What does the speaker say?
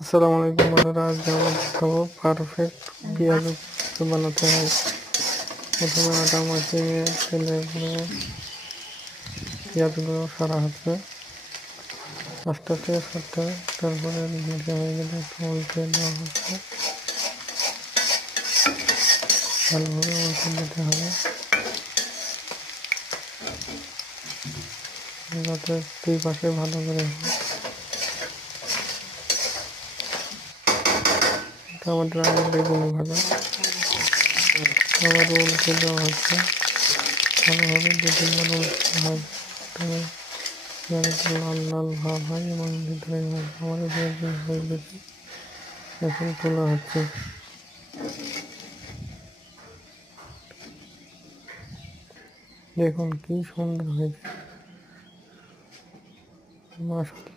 আসসালামু আলাইকুম বন্ধুরা, আজ আমরা দেখাবো পারফেক্ট পেঁয়াজ বানাতে হয়। প্রথমে আটা মাখিয়ে তেলে করে পেঁয়াজগুলো সারা হচ্ছে আস্তে আস্তে, তারপরে ভেজে হয়ে গেলে একটু উল্টে দেওয়া হচ্ছে, ভালোভাবে উল্টে দিতে হবে যাতে দুই পাশে ভালো করে হয়। আমাদের আগে বেগুনি ভাজা আবার উল্টে দেওয়া হচ্ছে, ভালোভাবে দু তিনবার উল্টে হয়, তবে পেঁয়াজটা লাল লাল ভাব হয় এবং ভিতরে আমাদের পেঁয়াজ হয়ে গেছে। এখন তোলা হচ্ছে। দেখুন কি সুন্দর হয়েছে, মাশাআল্লাহ।